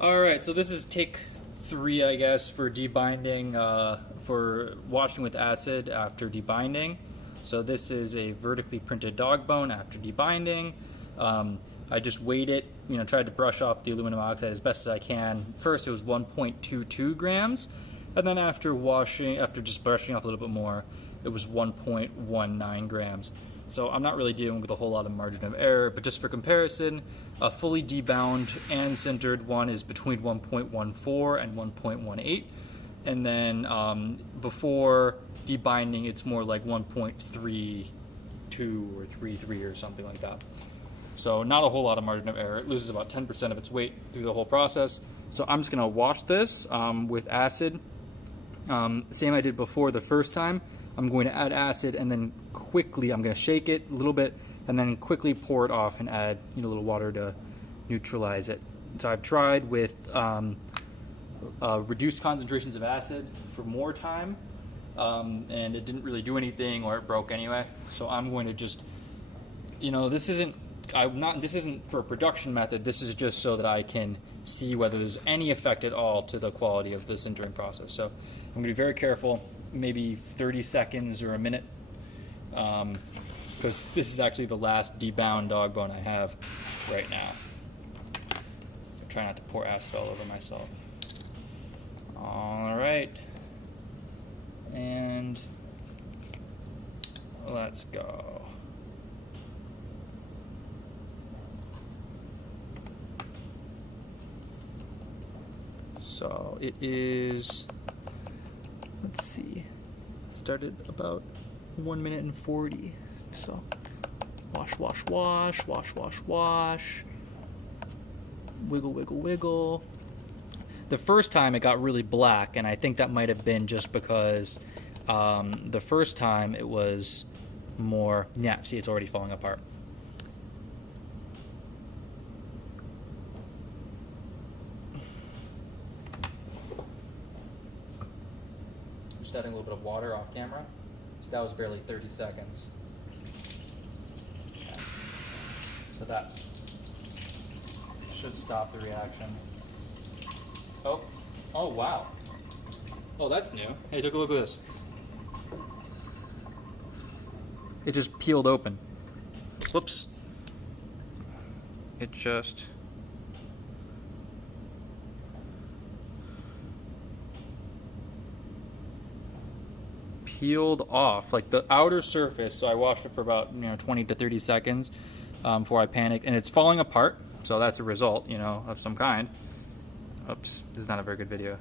All right, so this is take 3, I guess, for debinding, for washing with acid after debinding. So this is a vertically printed dog bone after debinding. I just weighed it, tried to brush off the aluminum oxide as best as I can. First, it was 1.22 grams, and then after just brushing off a little bit more, it was 1.19 grams. So I'm not really dealing with a whole lot of margin of error, but just for comparison, a fully debound and sintered one is between 1.14 and 1.18, and then before debinding, it's more like 1.32 or 33 or something like that. So not a whole lot of margin of error. It loses about 10% of its weight through the whole process. So I'm just going to wash this with acid. Same I did before the first time. I'm going to add acid and then quickly I'm going to shake it a little bit and then quickly pour it off and add a little water to neutralize it. So I've tried with reduced concentrations of acid for more time, and it didn't really do anything, or it broke anyway. So I'm going to just, this isn't for a production method. This is just so that I can see whether there's any effect at all to the quality of the sintering process. So I'm going to be very careful, maybe 30 seconds or a minute, because this is actually the last debound dog bone I have right now. I try not to pour acid all over myself. All right, and let's go. So it is, let's see, started about 1 minute and 40. So wash, wash, wash, wash, wash, wash, wiggle, wiggle, wiggle. The first time it got really black, and I think that might have been just because the first time it was more, yeah, see, it's already falling apart. Just adding a little bit of water off camera. So that was barely 30 seconds. Okay. So that should stop the reaction. Oh wow. Oh, that's new. Hey, take a look at this. It just peeled open. Whoops. It just peeled off, like the outer surface. So I washed it for about 20 to 30 seconds before I panicked, and it's falling apart. So that's a result, of some kind. Oops, this is not a very good video.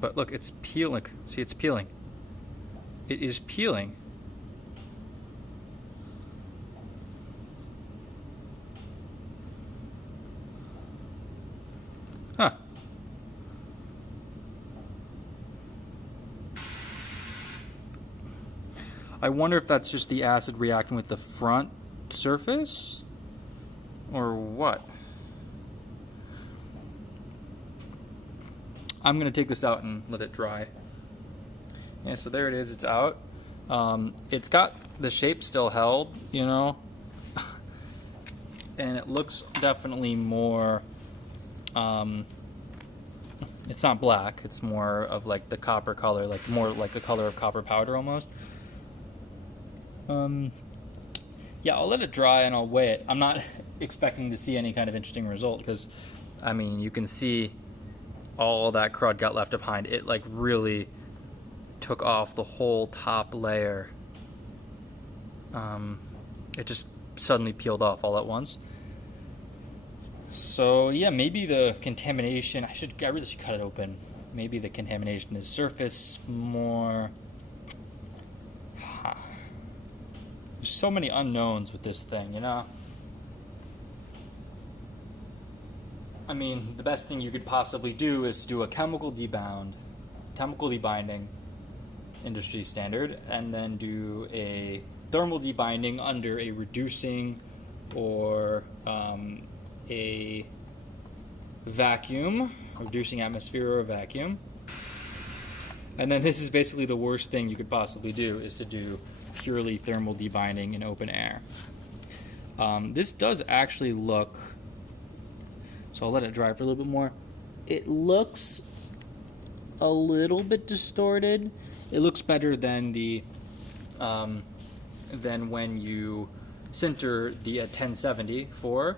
But look, it's peeling. See, it's peeling. It is peeling. Huh. I wonder if that's just the acid reacting with the front surface, or what? I'm going to take this out and let it dry. Yeah, so there it is, it's out. It's got the shape still held, and it looks definitely more, it's not black, it's more of like the copper color, like more like the color of copper powder almost. Yeah, I'll let it dry and I'll weigh it. I'm not expecting to see any kind of interesting result because, I mean, you can see all that crud got left behind. It like really took off the whole top layer. It just suddenly peeled off all at once. So yeah, maybe the contamination, I really should cut it open. Maybe the contamination is surface more. There's so many unknowns with this thing, I mean, the best thing you could possibly do is to do a chemical debinding, industry standard, and then do a thermal debinding under a reducing or a vacuum, reducing atmosphere or a vacuum. And then this is basically the worst thing you could possibly do, is to do purely thermal debinding in open air. This does actually look, so I'll let it dry for a little bit more. It looks a little bit distorted. It looks better than the than when you center the 1074.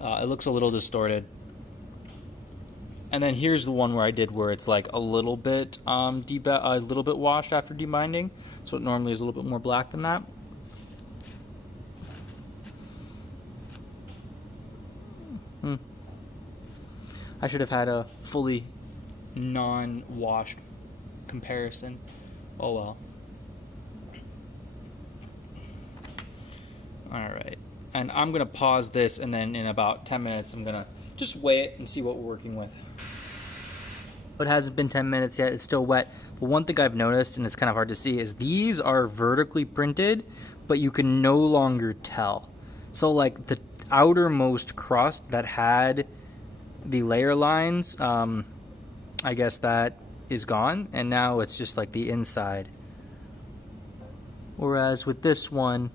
It looks a little distorted. And then here's the one where I did where it's like a little bit washed after debinding. So it normally is a little bit more black than that. I should have had a fully non-washed comparison. Oh well. Alright. And I'm going to pause this, and then in about 10 minutes I'm going to just weigh it and see what we're working with. It hasn't been 10 minutes yet. It's still wet. But one thing I've noticed, and it's kind of hard to see, is these are vertically printed, but you can no longer tell. So like the outermost crust that had the layer lines, I guess that is gone, and now it's just like the inside. Whereas with this one,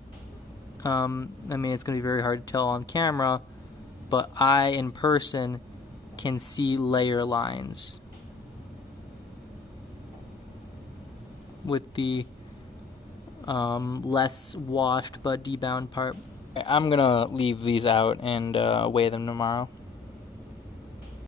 I mean, it's going to be very hard to tell on camera, but I, in person, can see layer lines with the less washed but debound part. I'm going to leave these out and weigh them tomorrow.